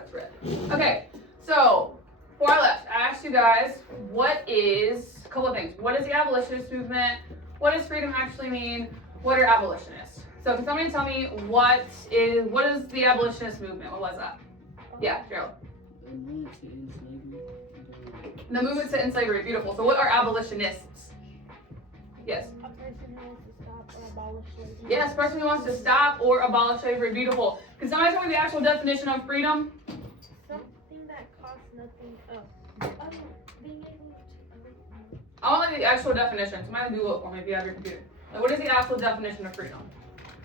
that's red. Okay, so before I left, I asked you guys, what is, a couple of things. What is the abolitionist movement? What does freedom actually mean? What are abolitionists? So can somebody tell me what is the abolitionist movement? What was that? Yeah, Gerald. The movement to end slavery. Beautiful. So what are abolitionists? Yes. A person who wants to stop or abolish slavery. Yes, person who wants to stop or abolish slavery. Beautiful. Can somebody tell me the actual definition of freedom? Something that costs nothing. Being able to. I want the actual definition. Somebody Google it for me if you have your computer. Like, what is the actual definition of freedom?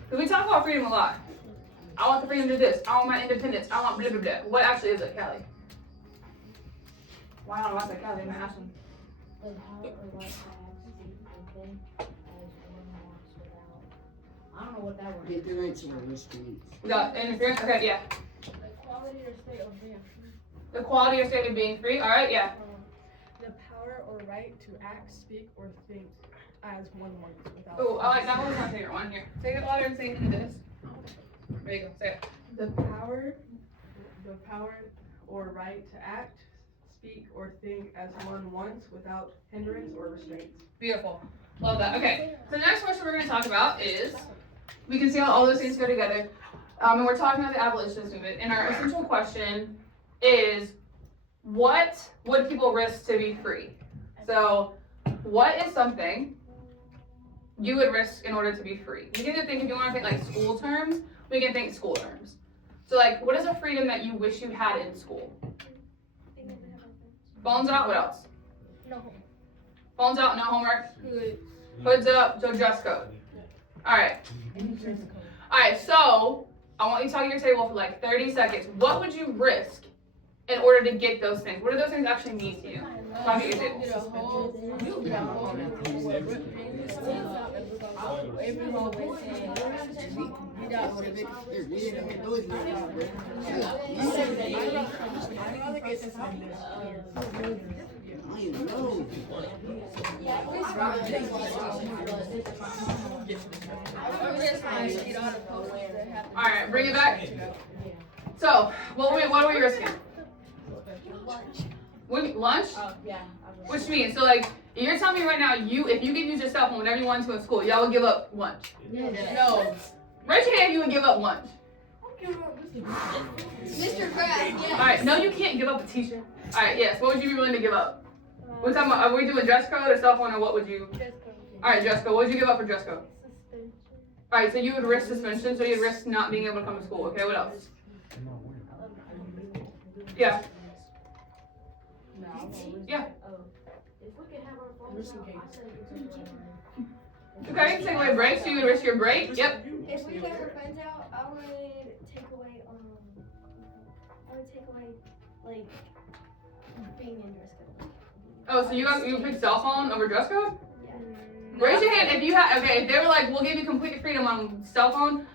Because we talk about freedom a lot. I want the freedom to do this. I want my independence. I want blah, blah, blah. What actually is it, Callie? Why don't I say Callie? I'm asking. The power or right to act, speak, or think as one wants without. I don't know what that word is. Interference or restraints. We got interference. Okay, yeah. The quality or state of being free. The quality or state of being free. All right, yeah. The power or right to act, speak, or think as one wants without. Oh, I like that one's my favorite one here. Say it louder and say it into this. There you go. Say it. The power or right to act, speak, or think as one wants without hindrance or restraints. Beautiful. Love that. Okay. So the next question we're going to talk about is, we can see how all those things go together. And we're talking about the abolitionist movement. And our essential question is, what would people risk to be free? So, what is something you would risk in order to be free? You can think, if you want to think like school terms, we can think school terms. So like, what is a freedom that you wish you had in school? Phones out, what else? No homework. Phones out, no homework. Hoods up, no dress code. Alright. Alright, so I want you to talk at your table for like 30 seconds. What would you risk in order to get those things? What do those things actually mean to you? Talk at your table. Alright, bring it back. So, what are we risking? Lunch? Yeah. Which means, so like, you're telling me right now, if you could use your cell phone whenever you want to in school, y'all would give up lunch? No. Raise your hand if you would give up lunch. Mr. Krabs, yes. Alright, no, you can't give up a teacher. Alright, yes, what would you be willing to give up? We're talking about, are we doing dress code or cell phone, or what would you? Dress code. Alright, dress code. What would you give up for dress code? Suspension. Alright, so you would risk suspension, so you'd risk not being able to come to school. Okay, what else? Yeah. Yeah. If we could have our phones out, I say Okay, take away breaks, so you would risk your break? Yep. If we could have our phones out, I would take away, like, being in dress code. Oh, so you pick cell phone over dress code? Yeah. Raise your hand if you have, okay, if they were like, we'll give you complete freedom on cell phone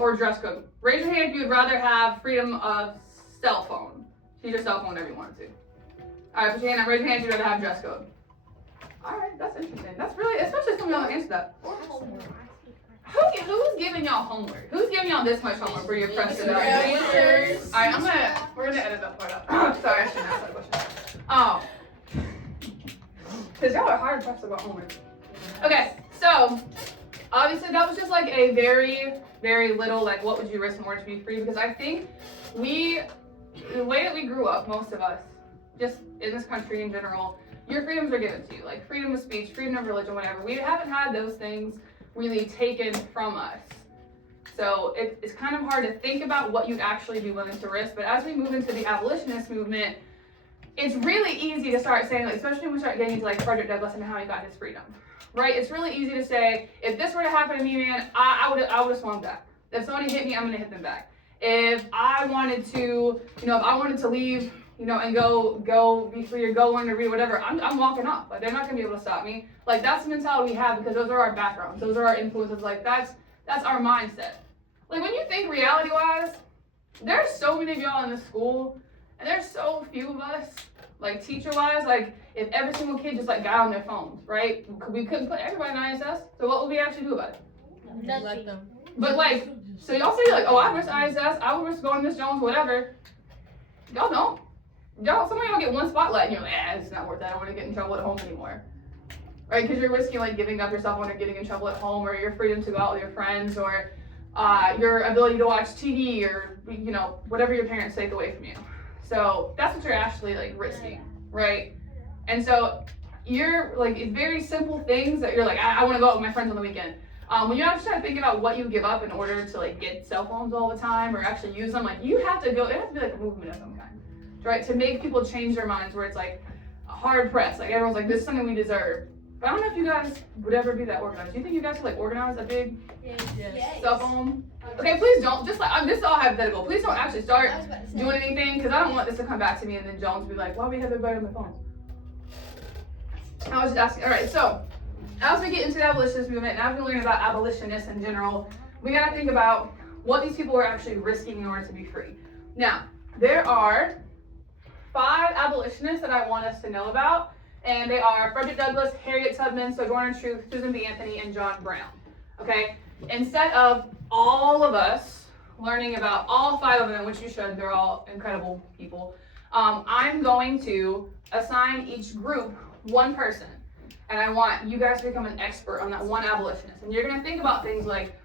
or dress code. Raise your hand if you would rather have freedom of cell phone. Use your cell phone whenever you wanted to. Alright, put your hand up, raise your hand if you'd rather have dress code. Alright, that's interesting. That's really, especially some of y'all answer that. Or homework. Who's giving y'all homework? Who's giving y'all this much homework for your press today? Alright, we're gonna edit that part out. Sorry, I shouldn't ask that question. Oh. Because y'all are hard pressed about homework. Okay, so obviously that was just like a very, very little, like, what would you risk in order to be free? Because I think the way that we grew up, most of us, just in this country in general, your freedoms are given to you, like freedom of speech, freedom of religion, whatever. We haven't had those things really taken from us. So it's kind of hard to think about what you'd actually be willing to risk. But as we move into the abolitionist movement, it's really easy to start saying, like, especially when we start getting into like Frederick Douglass and how he got his freedom, right? It's really easy to say, if this were to happen to me, man, I would have swung back. If somebody hit me, I'm gonna hit them back. If I wanted to leave, and go be free or go learn to read, whatever, I'm walking off. Like, they're not gonna be able to stop me. Like, that's the mentality we have because those are our backgrounds. Those are our influences. Like, that's our mindset. Like, when you think reality-wise, there's so many of y'all in this school, and there's so few of us, like, teacher-wise, like, if every single kid just, like, got on their phones, right? We couldn't put everybody in ISS, so what would we actually do about it? Nothing. But, like, so y'all say, like, oh, I risk ISS, I would risk going to Miss Jones, whatever. Y'all don't. Y'all, some of y'all get one spotlight and you're like, it's not worth that. I don't want to get in trouble at home anymore. Right? Because you're risking like giving up your cell phone or getting in trouble at home, or your freedom to go out with your friends, or your ability to watch TV, or whatever your parents take away from you. So that's what you're actually like risking, right? And so you're like, it's very simple things that you're like, I want to go out with my friends on the weekend. When you actually start thinking about what you give up in order to like get cell phones all the time or actually use them, like you have to go, it has to be like a movement of some kind, right? To make people change their minds, where it's like hard pressed, like everyone's like, this is something we deserve. But I don't know if you guys would ever be that organized. Do you think you guys could like organize a big Yes. cell phone? Okay, please don't, just like, this is all hypothetical. Please don't actually start I was about to say. doing anything, because I don't want this to come back to me and then Jones be like, why we have everybody on the phone? I was just asking. All right, so as we get into the abolitionist movement, and as we learn about abolitionists in general, we gotta think about what these people were actually risking in order to be free. Now, there are 5 abolitionists that I want us to know about, and they are Frederick Douglass, Harriet Tubman, Sojourner Truth, Susan B. Anthony, and John Brown. Okay? Instead of all of us learning about all 5 of them, which you should, they're all incredible people, I'm going to assign each group one person. And I want you guys to become an expert on that one abolitionist. And you're going to think about things like,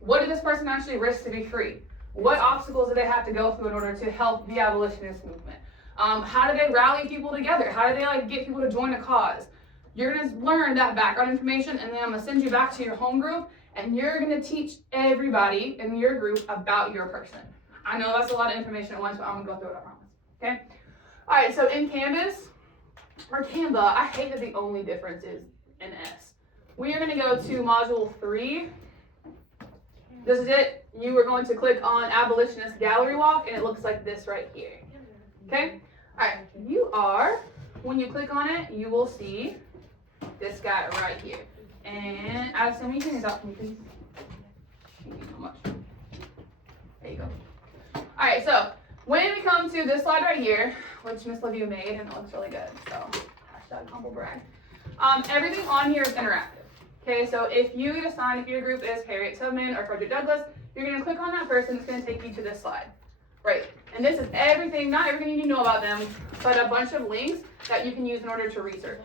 what did this person actually risk to be free? What obstacles did they have to go through in order to help the abolitionist movement? How did they rally people together? How did they like get people to join a cause? You're going to learn that background information, and then I'm going to send you back to your home group, and you're going to teach everybody in your group about your person. I know that's a lot of information at once, but I'm going to go through it, I promise. Okay? All right, so in Canvas, or Canva, I hate that the only difference is an S. We are going to go to Module 3. This is it. You are going to click on Abolitionist Gallery Walk, and it looks like this right here. Okay? All right, when you click on it, you will see this guy right here. And Addison, will you turn this out for me, please? Thank you so much. There you go. All right, so when we come to this slide right here, which Miss Livia made, and it looks really good, so hashtag humble brag. Everything on here is interactive. Okay, so if you decide if your group is Harriet Tubman or Frederick Douglass, you're going to click on that person. It's going to take you to this slide. Right, and this is everything, not everything you need to know about them, but a bunch of links that you can use in order to research.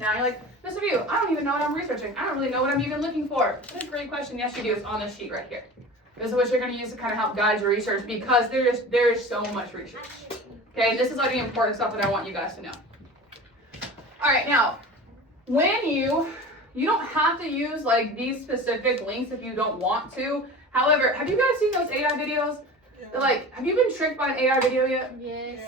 Now you're like, Miss Review, I don't even know what I'm researching. I don't really know what I'm even looking for. That's a great question. Yes, you do. It's on this sheet right here. This is what you're going to use to kind of help guide your research, because there is so much research. Okay, this is like the important stuff that I want you guys to know. All right, now, when you don't have to use like these specific links if you don't want to. However, have you guys seen those AI videos? They're like, have you been tricked by an AI video yet? Yes.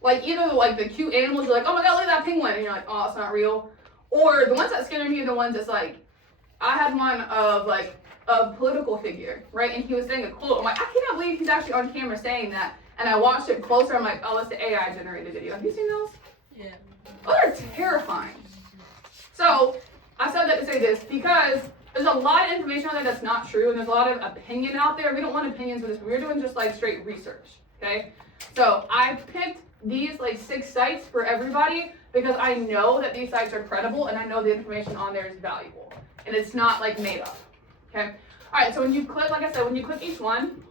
Like either like the cute animals, you're like, oh my god, look at that penguin, and you're like, oh, it's not real. Or the ones that scare me are the ones that's like, I had one of like a political figure, right? And he was saying a quote. I'm like, I cannot believe he's actually on camera saying that. And I watched it closer. I'm like, oh, it's the AI generated video. Have you seen those? Yeah. Oh, they're terrifying. So I said that to say this because there's a lot of information out there that's not true, and there's a lot of opinion out there. We don't want opinions with this. We're doing just like straight research, okay? So I picked these like 6 sites for everybody because I know that these sites are credible, and I know the information on there is valuable, and it's not like made up, okay? All right, so when you click, like I said, when you click each one,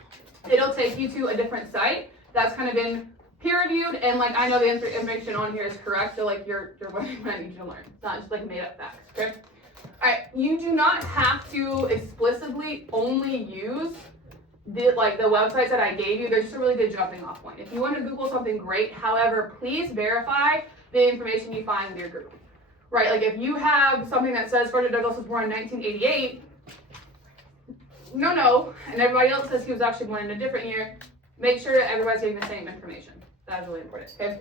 it'll take you to a different site that's kind of been peer-reviewed, and like I know the information on here is correct, so like you're learning what I need you to learn. It's not just like made up facts, okay? All right, you do not have to explicitly only use the websites that I gave you. They're just a really good jumping off point. If you want to Google something, great. However, please verify the information you find with your group. Right, like if you have something that says Frederick Douglass was born in 1988, no, and everybody else says he was actually born in a different year, make sure that everybody's getting the same information. That is really important, okay?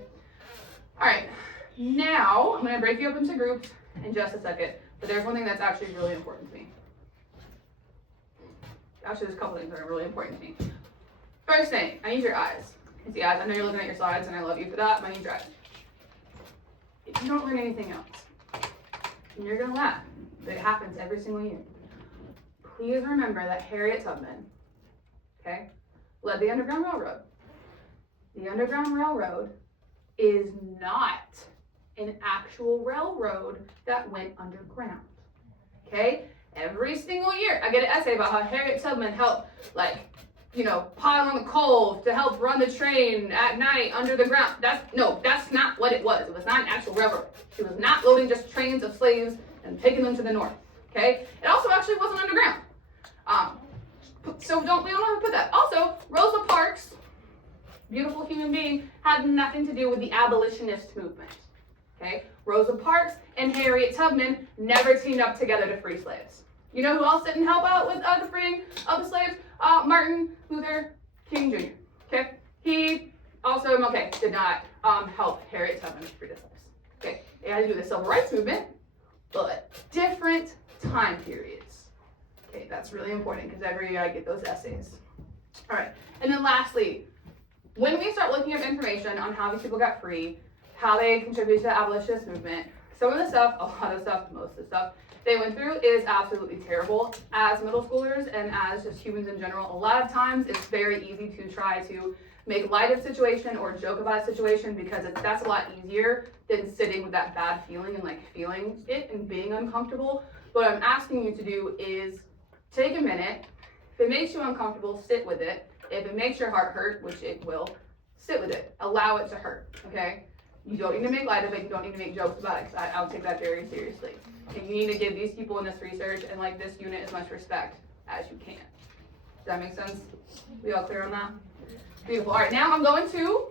All right, now I'm going to break you up into groups in just a second. But there's one thing that's actually really important to me. Actually, there's a couple things that are really important to me. First thing, I need your eyes. See, eyes, I know you're looking at your slides, and I love you for that, but I need your eyes. If you don't learn anything else, and you're going to laugh, but it happens every single year, please remember that Harriet Tubman, okay, led the Underground Railroad. The Underground Railroad is not an actual railroad that went underground, okay? Every single year, I get an essay about how Harriet Tubman helped, like, pile on the coal to help run the train at night under the ground. That's not what it was. It was not an actual railroad. It was not loading just trains of slaves and taking them to the north. Okay? It also actually wasn't underground. So we don't have to put that. Also, Rosa Parks, beautiful human being, had nothing to do with the abolitionist movement. Okay? Rosa Parks and Harriet Tubman never teamed up together to free slaves. You know who else didn't help out with the freeing of the slaves? Martin Luther King Jr. Okay? He also, did not help Harriet Tubman free the slaves. Okay? They had to do the civil rights movement, but different time periods. Okay, that's really important because every year I get those essays. All right, and then lastly, when we start looking up information on how these people got free, how they contributed to the abolitionist movement, some of the stuff, a lot of stuff, most of the stuff they went through is absolutely terrible as middle schoolers and as just humans in general. A lot of times it's very easy to try to make light of a situation or joke about a situation because that's a lot easier than sitting with that bad feeling and feeling it and being uncomfortable. What I'm asking you to do is take a minute. If it makes you uncomfortable, sit with it. If it makes your heart hurt, which it will, sit with it. Allow it to hurt, okay? You don't need to make light of it. You don't need to make jokes about it because I'll take that very seriously. And you need to give these people in this research and this unit as much respect as you can. Does that make sense? We all clear on that? Beautiful. All right, now I'm going to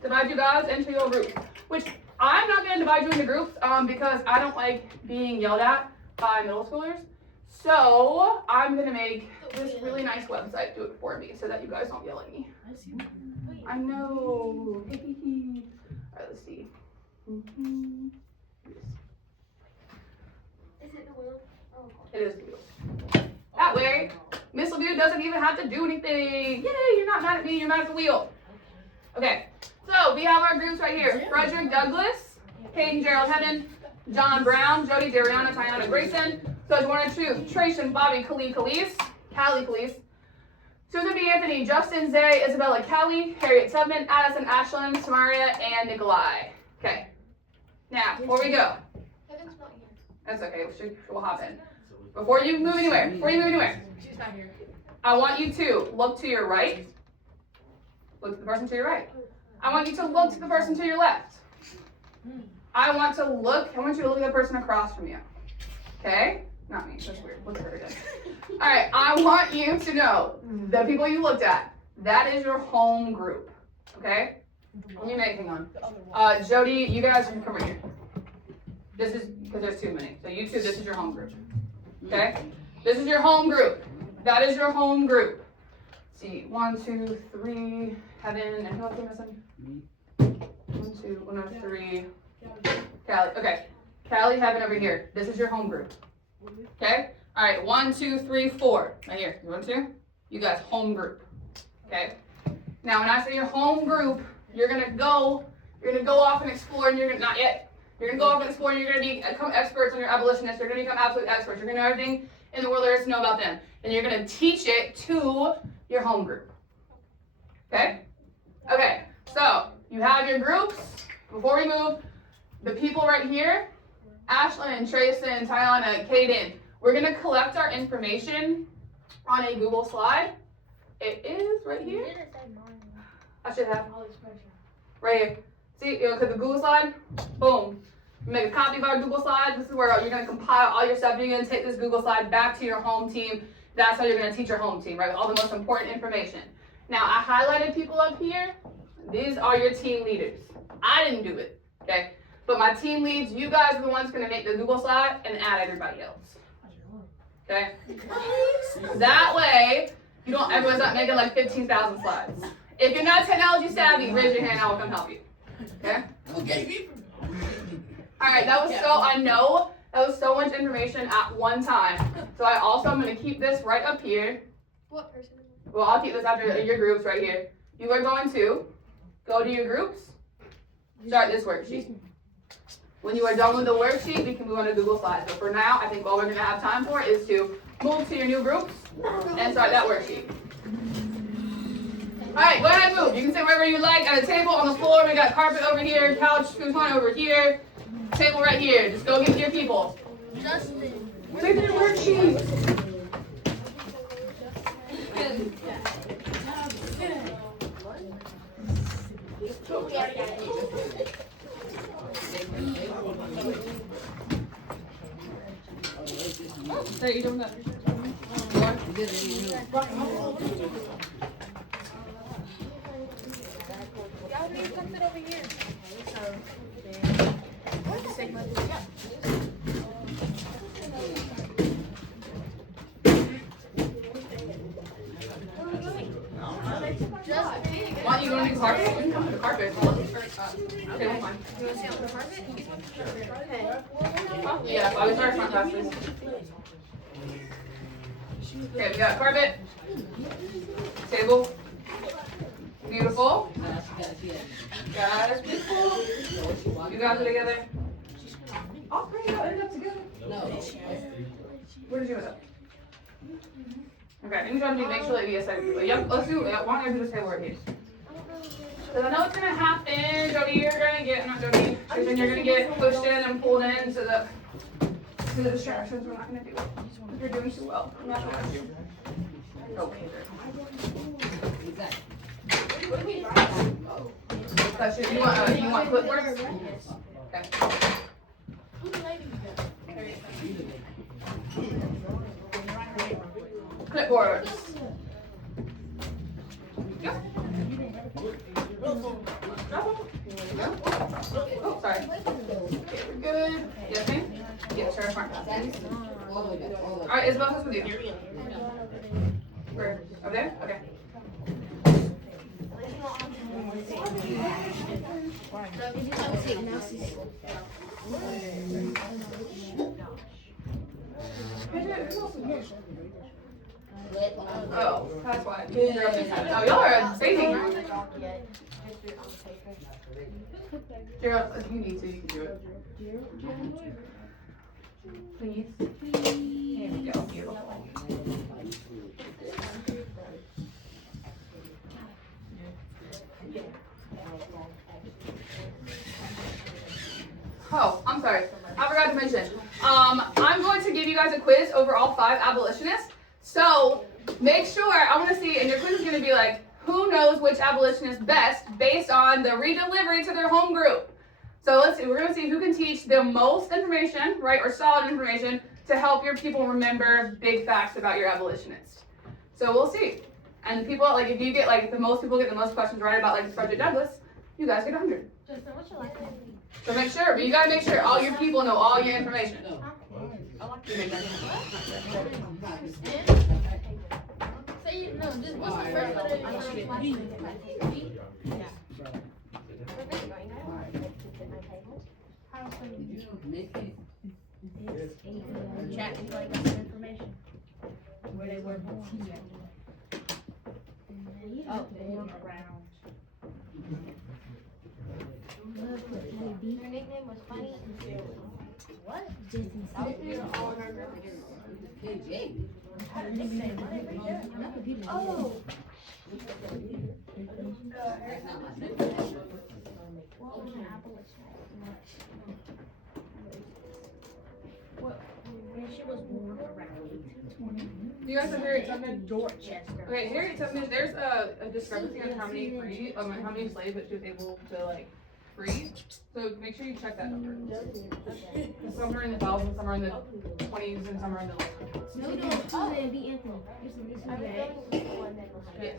divide you guys into your groups, which I'm not going to divide you into groups because I don't like being yelled at by middle schoolers. So I'm going to make this really nice website do it for me so that you guys don't yell at me. I know. All right, let's see. Is it the wheel? Oh, It is the wheel. That way, Miss LaVue doesn't even have to do anything. Yay, you're not mad at me, you're mad at the wheel. Okay, so we have our groups right here. Frederick Douglass, Peyton Gerald Hedden, John Brown, Jody Dariana, Tiana Grayson, Judge Warner Truth, Trace and Bobby Callie Calise, Susan B. Anthony, Justin Zay, Isabella Kelly, Harriet Tubman, Addison Ashland, Samaria, and Nikolai. Okay, now, before we go, Heaven's not here. that's okay, we'll hop in. Before you move anywhere, She's not here. I want you to look to your right. Look to the person to your right. I want you to look to the person to your left. I want you to look at the person across from you. Okay? Not me, that's weird. Look at her again. Alright, I want you to know the people you looked at. That is your home group. Okay? Let me make, hang on. Jody, you guys can come right here. This is, because there's too many. So you two, this is your home group. Okay? This is your home group. That is your home group. Let's see, 1, 2, 3, Heaven, and who else am I missing? 1, 2, 3. Callie. Okay. Callie, Heaven over here. This is your home group. Okay? Alright, 1, 2, 3, 4. Right here. You want to? You guys, home group. Okay? Now when I say your home group, you're gonna go off and explore, and you're gonna not yet. You're gonna go off and explore, and you're gonna become experts on your abolitionists. You're gonna become absolute experts. You're gonna know everything in the world there is to know about them. And you're gonna teach it to your home group. Okay? Okay, so you have your groups. Before we move, the people right here, Ashlyn, Trayson, Tiana, Kaden, we're gonna collect our information on a Google slide. It is right here. I should have right here. See, because the Google slide, boom. Make a copy of our Google slide. This is where you're gonna compile all your stuff. You're gonna take this Google slide back to your home team. That's how you're gonna teach your home team, right? With all the most important information. Now, I highlighted people up here. These are your team leaders. I didn't do it, okay? But my team leads, you guys are the ones gonna make the Google slide and add everybody else. Okay? That way, everyone's not making 15,000 slides. If you're not technology savvy, raise your hand, I will come help you. Okay? Okay. Alright, that was so much information at one time. So I'm gonna keep this right up here. What person is it? Well, I'll keep this after your groups right here. You are going to go to your groups, start this worksheet. When you are done with the worksheet, we can move on to Google Slides. But for now, I think all we're gonna have time for is to move to your new groups and start that worksheet. Alright, go ahead and move. You can sit wherever you like, at a table, on the floor. We got carpet over here, couch, food one over here, table right here. Just go get your people. Justin. Take their worksheet. Hey, you doing that? Y'all need something over here. So, then, just take my Why don't you go to the carpet? You can come to the carpet. Okay, that's fine. You want to sit on the carpet? Okay. Yeah, I was our front desk, please. Okay, we got carpet. Table. Beautiful. Guys, beautiful. You guys are together. All three of y'all ended up together. Where did you end up? Okay, I'm trying to make sure that we get second people. Yep, let's do it. Why don't you do the table right here? Because I know what's gonna happen, Jody. You're gonna get, not Jody, Jason, you're gonna get pushed in and pulled into the distractions. We're not gonna do it. You're doing too well. I'm not gonna let you. Okay. You want clipboards? Okay. Clipboards. Yep. Oh, sorry. Okay, we're good. Yes, ma'am? Yes, sir. Front. All right, Isabel, who's with you? Where? Over there? Okay. Oh, that's why. Oh, y'all are saving. Gerald, if you need to, you can do it. Please. Here we go. Beautiful. Oh, I'm sorry. I forgot to mention. I'm going to give you guys a quiz over all 5 abolitionists. So make sure, I want to see, and your quiz is going to be like, who knows which abolitionist best based on the redelivery to their home group. So let's see, we're going to see who can teach the most information, right, or solid information to help your people remember big facts about your abolitionist. So we'll see. And people, like, if you get, like, the most people get the most questions right about, like, Frederick Douglass, you guys get 100. So make sure, but you gotta make sure all your people know all your information. Chat is like information. Where they were born. Oh, born around. Her nickname was Funny. What? Oh. When she was born around 1820. Do you guys have Harriet Tubman? Dorchester. Okay, Harriet Tubman, there's a discrepancy on how many slaves that she was able to, like, free. So make sure you check that number. Some are in the thousands, some are in the 20s, and some are in the like Yes.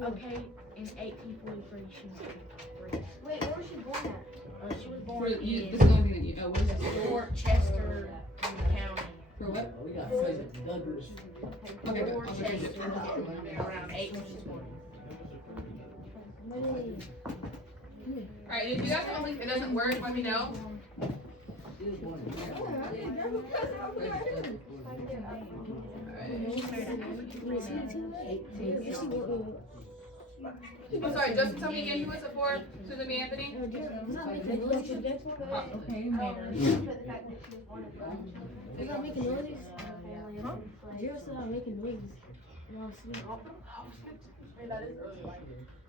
Okay, in 1843 she was free. Wait, where was she born at? She was born This is in the only thing that you know. What is this? Dorchester County. For what? Okay, good. I'll Dorchester, change it. around 1820. Alright, if you guys have a link, it doesn't work, let me know. I'm sorry, Justin, tell me again, who was it for? Susan B. Anthony? Okay, Put the fact that she was born in Is that making noises? Huh? Zero said I'm making noises. No, sleep.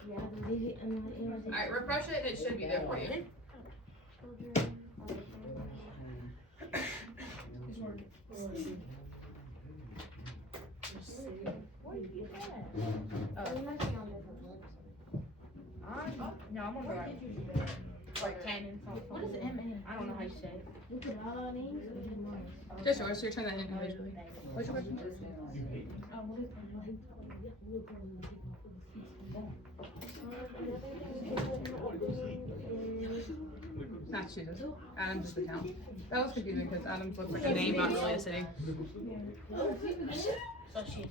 Yeah, I can leave it and Alright, refresh it and it should be there for you. I'm on the right. Like canon. What is M? I don't know how you say it. You put all our names or just mine? Just yours, so you're turning that in individually. What's your question? Massachusetts. Adams is the town. That was confusing because Adams looks like a name, not really a city. So she's